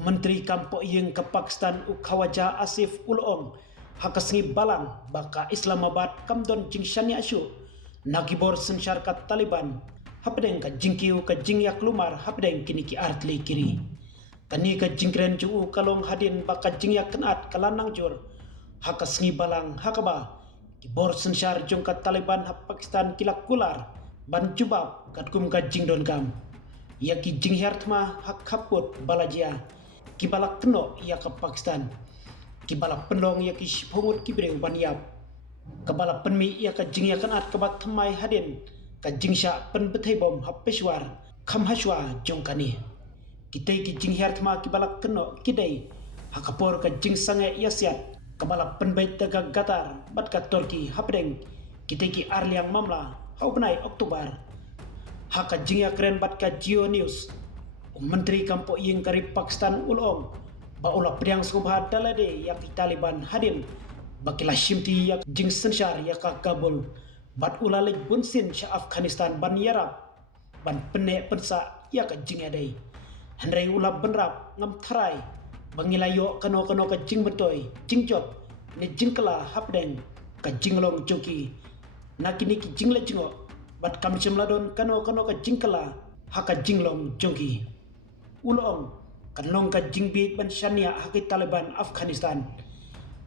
Menteri Kampo Iyeng ke Pakistan Khawaja Asif Ulong hakasngi balang baka Islamabad kamdon jing shani asyu nagibor sensyar ka Taliban hapdeng ka jingkiu ka jingyak lumar hapdeng kini ki artli kiri kani ka jingkren ju kalong hadin baka jingyak kenat kalanang jur hakasngi balang hakaba kibor sensyar jong ka Taliban hap Pakistan kilak kular ban jubab katkum ka jingdon gam yaki jinghyartma hak kaput balajia kibalak keno ia ke Pakistan kibalak penlong ia ki shibhungut kibreu baniap kabalak penmi ia ka jingya kanat kabat thamai hadin ka jingsha pen bethai bom hapeshwar kham hashwa jongkani kitei ki jinghyartma kibalak keno kidai hakapor ka jingsange yasiat kabalak penbait daga gatar bat ka Turki hapdeng kitei ki arliang mamla haubnai Oktober haka jingya keren bat ka Geo News Menteri Kampo Iyeng kari Pakistan Ulong baula priang subha dalade yak Taliban hadin bakila shimti yak jing sensyar yak Kabul bat ulalej bunsin sya Afghanistan ban yarab ban pene pensa yak jing adai handrai ula benrap ngam tharai bangilayo kano ka jing betoy jing jot ni jingkala hapdeng ka jinglong joki nakini ki jingle jingo bat kamchem ladon kano ka jingkala haka jinglong jongki Ulong kanlong ka jingbit ban shania haki Taliban Afghanistan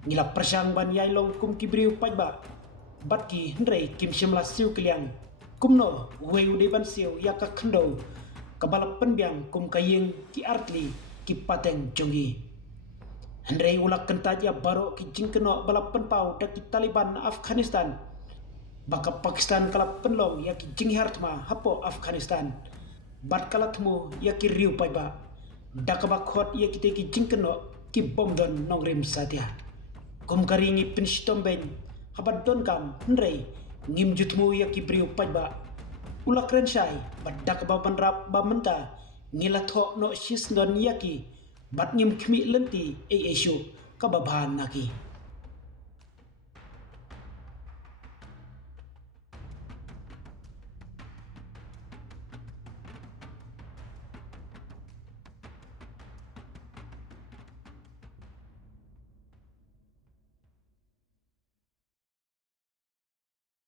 ngila persang ban yailong kum kibriu pajba batki hendrei kim shimla siu kliang kumno weu de ban siu yaka khando kabala penbiang kum kayeng ki artli ki pateng jongi hendrei ulak kentaj ya baro ki jingkeno bala penpau dak Taliban Afghanistan baka Pakistan kala penlong ya ki jinghartma hapo Afghanistan bat kalatmu ya ki riu paiba dakaba khot ya ki teki jingkeno ki bomdon nongrim satya kum karingi pinstomben habat don kam hendrei ngim jutmu ya ki priu paiba ulak renshai bat dakaba banrap ba menta ngilatho no shisndon yaki bat ngim khmi lenti e eshu kababhan naki